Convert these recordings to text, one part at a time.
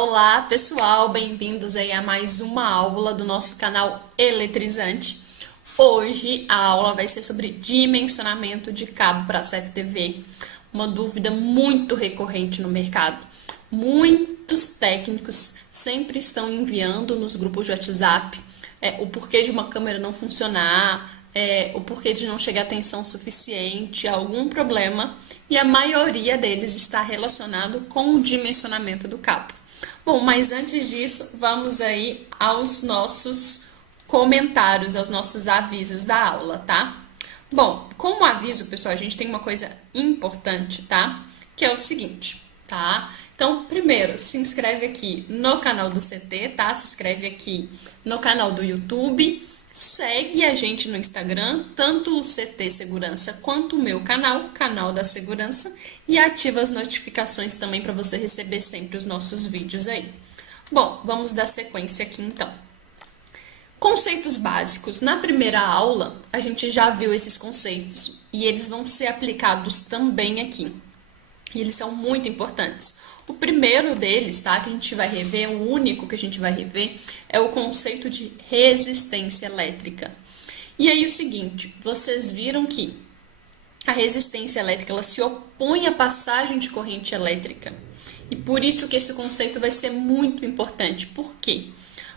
Olá, pessoal, bem-vindos aí a mais uma aula do nosso canal Eletrizante. Hoje a aula vai ser sobre dimensionamento de cabo para CFTV, uma dúvida muito recorrente no mercado. Muitos técnicos sempre estão enviando nos grupos de WhatsApp o porquê de uma câmera não funcionar, o porquê de não chegar a tensão suficiente, algum problema, e a maioria deles está relacionado com o dimensionamento do cabo. Bom, mas antes disso, vamos aí aos nossos comentários, aos nossos avisos da aula, tá? Bom, como aviso, pessoal, a gente tem uma coisa importante, tá? Que é o seguinte, tá? Então, primeiro, se inscreve aqui no canal do CT, tá? Se inscreve aqui no canal do YouTube. Segue a gente no Instagram, tanto o CT Segurança quanto o meu canal, Canal da Segurança, e ativa as notificações também para você receber sempre os nossos vídeos aí. Bom, vamos dar sequência aqui então. Conceitos básicos. Na primeira aula, a gente já viu esses conceitos e eles vão ser aplicados também aqui. E eles são muito importantes. O primeiro deles, tá, que a gente vai rever, o único que a gente vai rever, é o conceito de resistência elétrica. E aí o seguinte, vocês viram que a resistência elétrica, ela se opõe à passagem de corrente elétrica. E por isso que esse conceito vai ser muito importante. Por quê?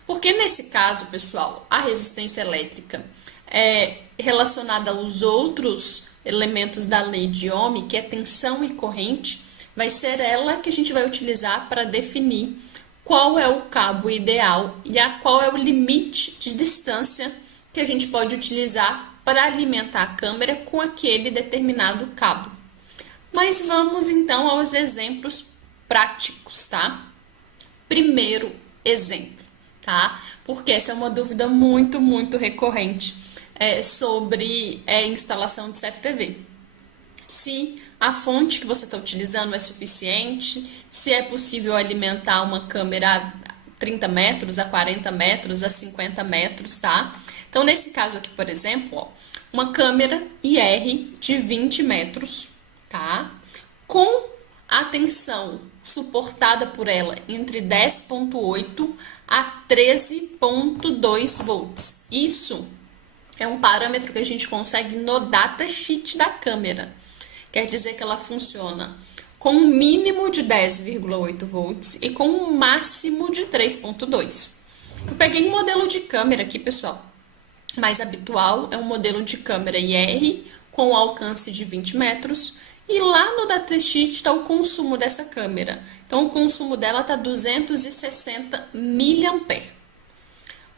Porque nesse caso, pessoal, a resistência elétrica é relacionada aos outros elementos da lei de Ohm, que é tensão e corrente, vai ser ela que a gente vai utilizar para definir qual é o cabo ideal e qual é o limite de distância que a gente pode utilizar para alimentar a câmera com aquele determinado cabo. Mas vamos então aos exemplos práticos, tá? Primeiro exemplo, tá? Porque essa é uma dúvida muito recorrente sobre instalação de CFTV. Se a fonte que você está utilizando é suficiente, se é possível alimentar uma câmera a 30 metros, a 40 metros, a 50 metros, tá? Então, nesse caso aqui, por exemplo, ó, uma câmera IR de 20 metros, tá? Com a tensão suportada por ela entre 10,8 a 13,2 volts. Isso é um parâmetro que a gente consegue no datasheet da câmera. Quer dizer que ela funciona com um mínimo de 10,8 volts e com um máximo de 3,2. Eu peguei um modelo de câmera aqui, pessoal. Mais habitual é um modelo de câmera IR com alcance de 20 metros. E lá no datasheet está o consumo dessa câmera. Então, o consumo dela está 260 mA.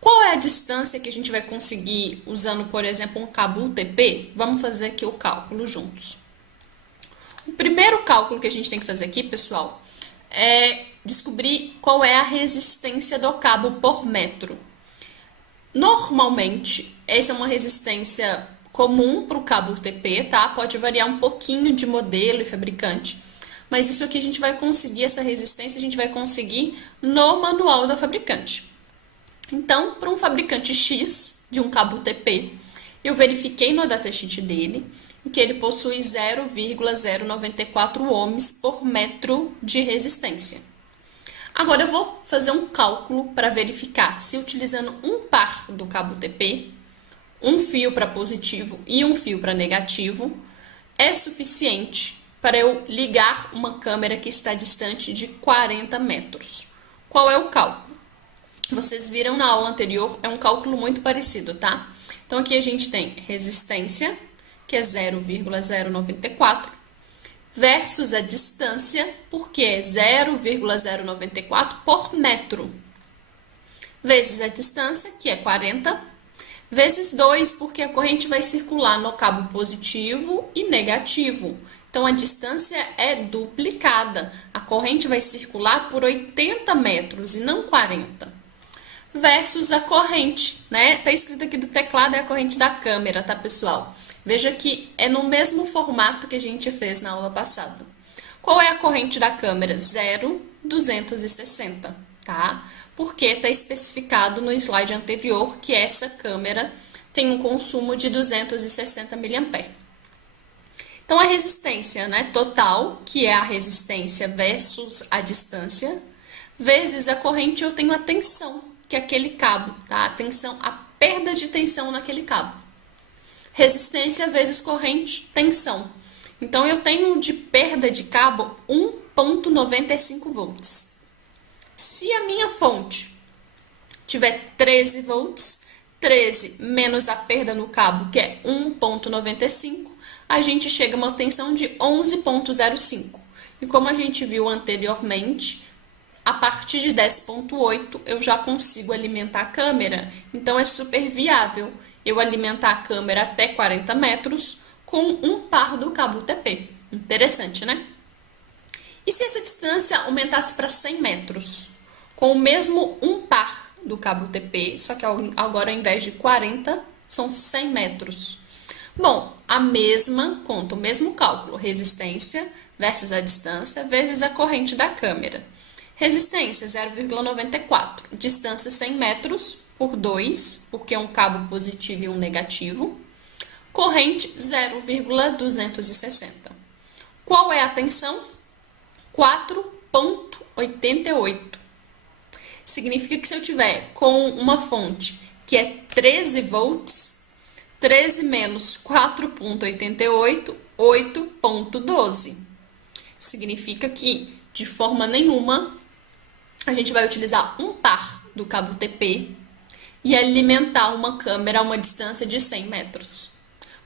Qual é a distância que a gente vai conseguir usando, por exemplo, um cabo UTP? Vamos fazer aqui o cálculo juntos. O primeiro cálculo que a gente tem que fazer aqui, pessoal, é descobrir qual é a resistência do cabo por metro. Normalmente, essa é uma resistência comum para o cabo UTP, tá? Pode variar um pouquinho de modelo e fabricante. Mas isso aqui a gente vai conseguir, essa resistência a gente vai conseguir no manual da fabricante. Então, para um fabricante X de um cabo UTP, eu verifiquei no datasheet dele que ele possui 0,094 ohms por metro de resistência. Agora eu vou fazer um cálculo para verificar se utilizando um par do cabo UTP, um fio para positivo e um fio para negativo, é suficiente para eu ligar uma câmera que está distante de 40 metros. Qual é o cálculo? Vocês viram na aula anterior, é um cálculo muito parecido, tá? Então aqui a gente tem resistência, que é 0,094, versus a distância, porque é 0,094 por metro, vezes a distância, que é 40, vezes 2, porque a corrente vai circular no cabo positivo e negativo. Então, a distância é duplicada. A corrente vai circular por 80 metros e não 40. Versus a corrente, né? Tá escrito aqui do teclado, é a corrente da câmera, tá, pessoal? Veja que é no mesmo formato que a gente fez na aula passada. Qual é a corrente da câmera? 0,260, tá? Porque está especificado no slide anterior que essa câmera tem um consumo de 260 mA. Então, a resistência, né, total, que é a resistência versus a distância, vezes a corrente, eu tenho a tensão que aquele cabo, tá? A tensão, a perda de tensão naquele cabo. Resistência vezes corrente, tensão. Então, eu tenho de perda de cabo 1,95 volts. Se a minha fonte tiver 13 volts, 13 menos a perda no cabo, que é 1,95, a gente chega a uma tensão de 11,05. E como a gente viu anteriormente, a partir de 10,8 eu já consigo alimentar a câmera. Então, é super viável eu alimentar a câmera até 40 metros com um par do cabo UTP. Interessante, né? E se essa distância aumentasse para 100 metros? Com o mesmo um par do cabo UTP, só que agora ao invés de 40, são 100 metros. Bom, a mesma conta, o mesmo cálculo, resistência versus a distância vezes a corrente da câmera. Resistência 0,94, distância 100 metros por 2, porque é um cabo positivo e um negativo. Corrente 0,260. Qual é a tensão? 4,88. Significa que se eu tiver com uma fonte que é 13 volts, 13 menos 4,88, 8,12. Significa que, de forma nenhuma, a gente vai utilizar um par do cabo UTP e alimentar uma câmera a uma distância de 100 metros.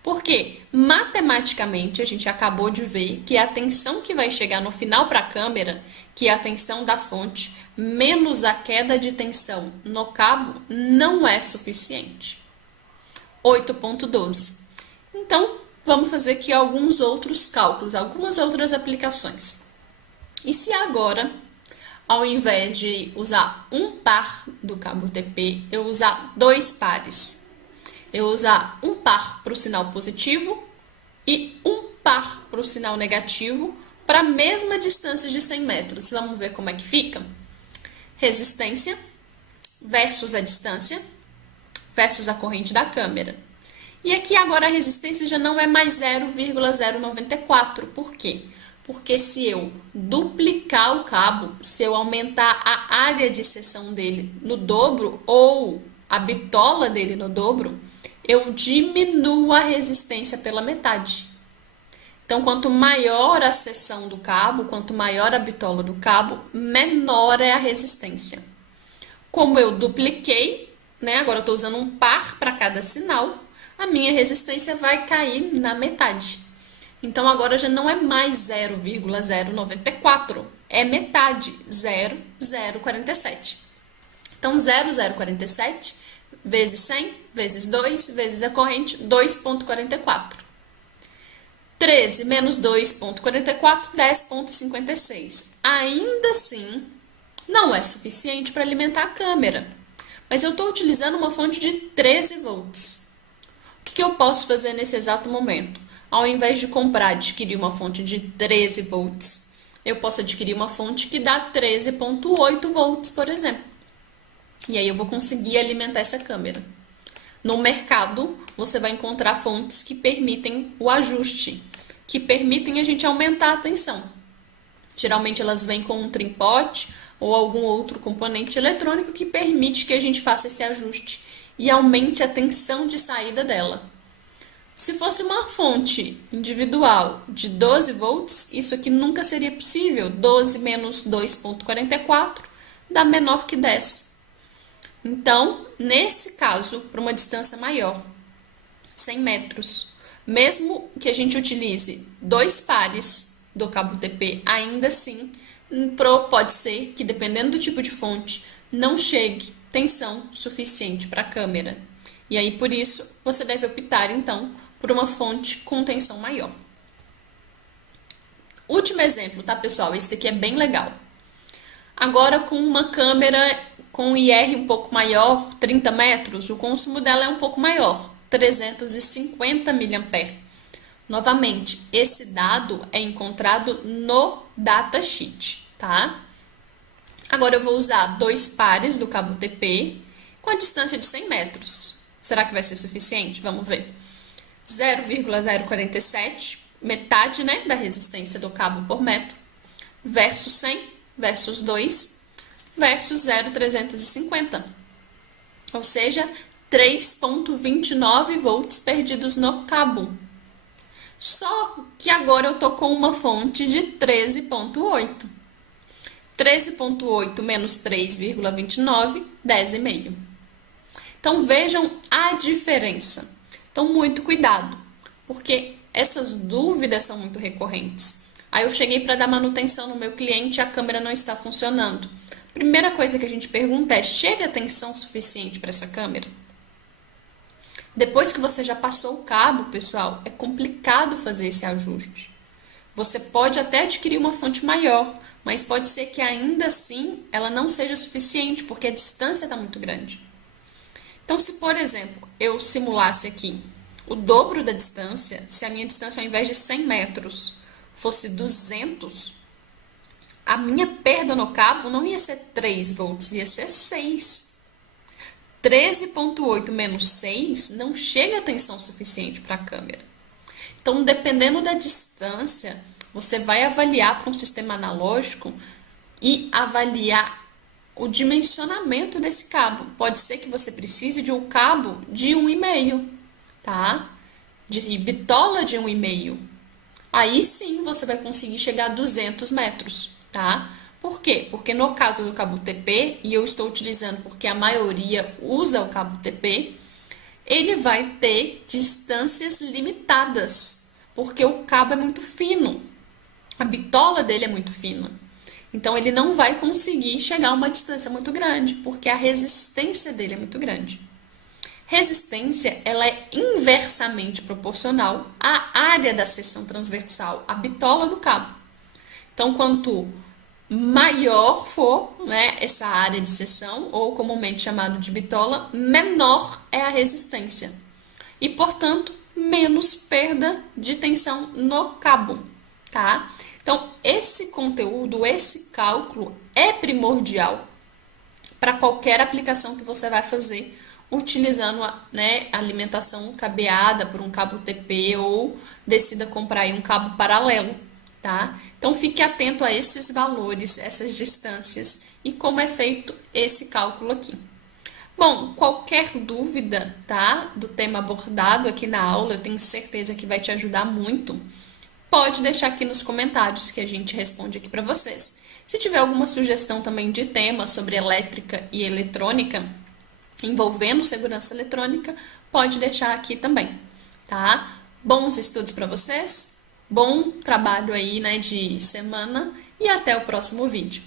Porque, matematicamente, a gente acabou de ver que a tensão que vai chegar no final para a câmera, que é a tensão da fonte, menos a queda de tensão no cabo, não é suficiente. 8,12. Então, vamos fazer aqui alguns outros cálculos, algumas outras aplicações. E se agora, ao invés de usar um par do cabo UTP, eu usar dois pares? Eu usar um par para o sinal positivo e um par para o sinal negativo para a mesma distância de 100 metros. Vamos ver como é que fica? Resistência versus a distância versus a corrente da câmera. E aqui agora a resistência já não é mais 0,094. Por quê? Porque se eu duplicar o cabo, se eu aumentar a área de seção dele no dobro ou a bitola dele no dobro, eu diminuo a resistência pela metade. Então, quanto maior a seção do cabo, quanto maior a bitola do cabo, menor é a resistência. Como eu dupliquei, né, agora eu estou usando um par para cada sinal, a minha resistência vai cair na metade. Então, agora já não é mais 0,094, é metade, 0,047. Então, 0,047 vezes 100, vezes 2, vezes a corrente, 2,44. 13 menos 2,44, 10,56. Ainda assim, não é suficiente para alimentar a câmera. Mas eu estou utilizando uma fonte de 13 volts. O que eu posso fazer nesse exato momento? Ao invés de adquirir uma fonte de 13 volts, eu posso adquirir uma fonte que dá 13,8 volts, por exemplo. E aí eu vou conseguir alimentar essa câmera. No mercado, você vai encontrar fontes que permitem o ajuste, que permitem a gente aumentar a tensão. Geralmente elas vêm com um trim-pot ou algum outro componente eletrônico que permite que a gente faça esse ajuste e aumente a tensão de saída dela. Se fosse uma fonte individual de 12 volts, isso aqui nunca seria possível. 12 menos 2,44 dá menor que 10. Então, nesse caso, para uma distância maior, 100 metros, mesmo que a gente utilize dois pares do cabo UTP, ainda assim, pode ser que, dependendo do tipo de fonte, não chegue tensão suficiente para a câmera. E aí, por isso, você deve optar, então, por uma fonte com tensão maior. Último exemplo, tá, pessoal? Esse daqui é bem legal. Agora, com uma câmera com um IR um pouco maior, 30 metros, o consumo dela é um pouco maior, 350 mA. Novamente, esse dado é encontrado no datasheet, tá? Agora eu vou usar dois pares do cabo UTP com a distância de 100 metros. Será que vai ser suficiente? Vamos ver. 0,047, metade, né, da resistência do cabo por metro, versus 100, versus 2. versus 0,350. Ou seja, 3,29 volts perdidos no cabo. Só que agora eu tô com uma fonte de 13,8. 13,8 menos 3,29, 10,5. Então, vejam a diferença. Então, muito cuidado, porque essas dúvidas são muito recorrentes. Aí eu cheguei para dar manutenção no meu cliente e a câmera não está funcionando. Primeira coisa que a gente pergunta é: chega tensão suficiente para essa câmera? Depois que você já passou o cabo, pessoal, é complicado fazer esse ajuste. Você pode até adquirir uma fonte maior, mas pode ser que ainda assim ela não seja suficiente, porque a distância está muito grande. Então, se por exemplo, eu simulasse aqui o dobro da distância, se a minha distância ao invés de 100 metros fosse 200, a minha perda no cabo não ia ser 3 volts, ia ser 6. 13,8 menos 6 não chega a tensão suficiente para a câmera. Então, dependendo da distância, você vai avaliar para um sistema analógico e avaliar o dimensionamento desse cabo. Pode ser que você precise de um cabo de 1,5, tá? De bitola de 1,5. Aí sim você vai conseguir chegar a 200 metros, tá? Por quê? Porque no caso do cabo TP, e eu estou utilizando porque a maioria usa o cabo TP, ele vai ter distâncias limitadas, porque o cabo é muito fino, a bitola dele é muito fina. Então, ele não vai conseguir chegar a uma distância muito grande, porque a resistência dele é muito grande. Resistência, ela é inversamente proporcional à área da seção transversal, a bitola do cabo. Então, quanto maior for, né, essa área de seção, ou comumente chamado de bitola, menor é a resistência. E, portanto, menos perda de tensão no cabo, tá? Então, esse conteúdo, esse cálculo é primordial para qualquer aplicação que você vai fazer utilizando, né, alimentação cabeada por um cabo TP ou decida comprar aí um cabo paralelo, tá? Então, fique atento a esses valores, essas distâncias e como é feito esse cálculo aqui. Bom, qualquer dúvida, tá, do tema abordado aqui na aula, eu tenho certeza que vai te ajudar muito. Pode deixar aqui nos comentários que a gente responde aqui para vocês. Se tiver alguma sugestão também de tema sobre elétrica e eletrônica, envolvendo segurança eletrônica, pode deixar aqui também, tá? Bons estudos para vocês, bom trabalho aí, né, de semana e até o próximo vídeo.